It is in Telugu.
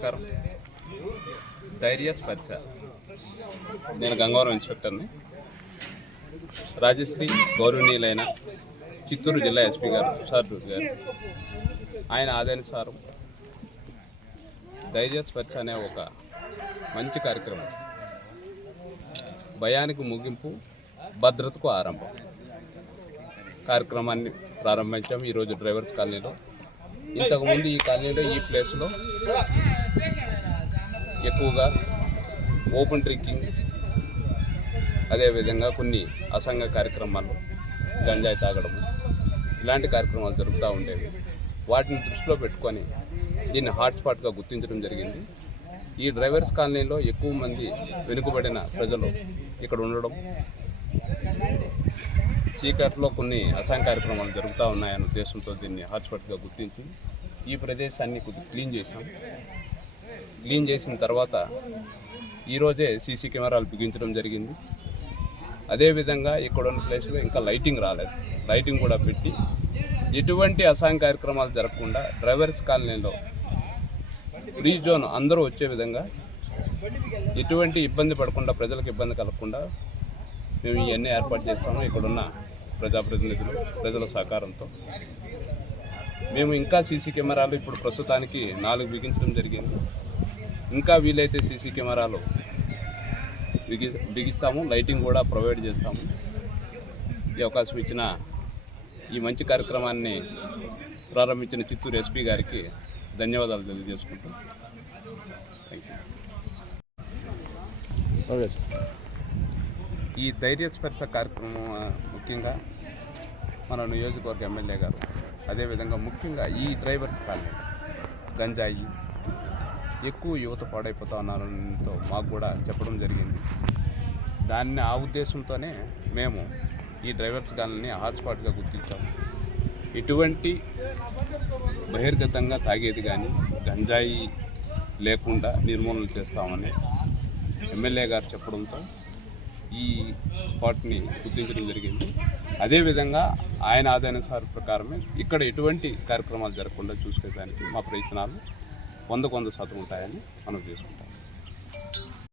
నమస్కారం. ధైర్య స్పర్శ. నేను గంగవరం ఇన్స్పెక్టర్ని. రాజశ్రీ గౌరవనీయులైన చిత్తూరు జిల్లా ఎస్పీ గారు సార్ గారు ఆయన ఆదేశానుసారం ధైర్య స్పర్శ అనే ఒక మంచి కార్యక్రమం, భయానికి ముగింపు, భద్రతకు ఆరంభం కార్యక్రమాన్ని ప్రారంభించాము ఈరోజు డ్రైవర్స్ కాలనీలో. ఇంతకుముందు ఈ కాలనీలో ఈ ప్లేస్లో ఎక్కువగా ఓపెన్ డ్రింకింగ్, అదేవిధంగా కొన్ని అసంఘ కార్యక్రమాలు, గంజాయి తాగడం, ఇలాంటి కార్యక్రమాలు జరుగుతూ ఉండేవి. వాటిని దృష్టిలో పెట్టుకొని దీన్ని హాట్స్పాట్గా గుర్తించడం జరిగింది. ఈ డ్రైవర్స్ కాలనీలో ఎక్కువ మంది వెనుకబడిన ప్రజలు ఇక్కడ ఉండడం, చీకట్లో కొన్ని అసంఘ కార్యక్రమాలు జరుగుతూ ఉన్నాయనే ఉద్దేశంతో దీన్ని హాట్స్పాట్గా గుర్తించి ఈ ప్రదేశాన్ని కొద్దిగా క్లీన్ చేశాం. క్లీన్ చేసిన తర్వాత ఈరోజే సీసీ కెమెరాలు బిగించడం జరిగింది. అదేవిధంగా ఇక్కడ ఉన్న ప్లేస్లో ఇంకా లైటింగ్ రాలేదు, లైటింగ్ కూడా పెట్టి ఎటువంటి అసంఘ కార్యక్రమాలు జరగకుండా డ్రైవర్స్ కాలనీలో ఫ్రీ జోన్ అందరూ వచ్చే విధంగా, ఎటువంటి ఇబ్బంది పడకుండా, ప్రజలకు ఇబ్బంది కలగకుండా మేము ఇవన్నీ ఏర్పాటు చేస్తాము. ఇక్కడున్న ప్రజాప్రతినిధులు, ప్రజల సహకారంతో మేము ఇంకా సీసీ కెమెరాలు ఇప్పుడు ప్రస్తుతానికి 4 బిగించడం జరిగింది. ఇంకా వీలైతే సీసీ కెమెరాలు బిగిస్తాము, లైటింగ్ కూడా ప్రొవైడ్ చేస్తాము. ఈ అవకాశం ఇచ్చిన ఈ మంచి కార్యక్రమాన్ని ప్రారంభించిన చిత్తూరు ఎస్పీ గారికి ధన్యవాదాలు తెలియజేసుకుంటాం. Thank you. ఈ ధైర్య స్పర్శ కార్యక్రమం ముఖ్యంగా మన నియోజకవర్గ ఎమ్మెల్యే గారు, అదేవిధంగా ముఖ్యంగా ఈ డ్రైవర్స్ కాలనీ గంజాయి ఎక్కువ యువత పాడైపోతా ఉన్నారంతో మాకు కూడా చెప్పడం జరిగింది. ఆ ఉద్దేశంతోనే మేము ఈ డ్రైవర్స్ కాలనీ హాట్స్పాట్గా గుర్తించాము. ఎటువంటి బహిర్గతంగా తాగేది కానీ గంజాయి లేకుండా నిర్మూలన చేస్తామని ఎమ్మెల్యే గారు చెప్పడంతో ఈ స్పాట్ని గుర్తించడం జరిగింది. అదేవిధంగా ఆయన ఆదేశాల ప్రకారమే ఇక్కడ ఎటువంటి కార్యక్రమాలు జరగకుండా చూసుకునేదానికి మా ప్రయత్నాలు 100% ఉంటాయని మనం చేసుకుంటాం.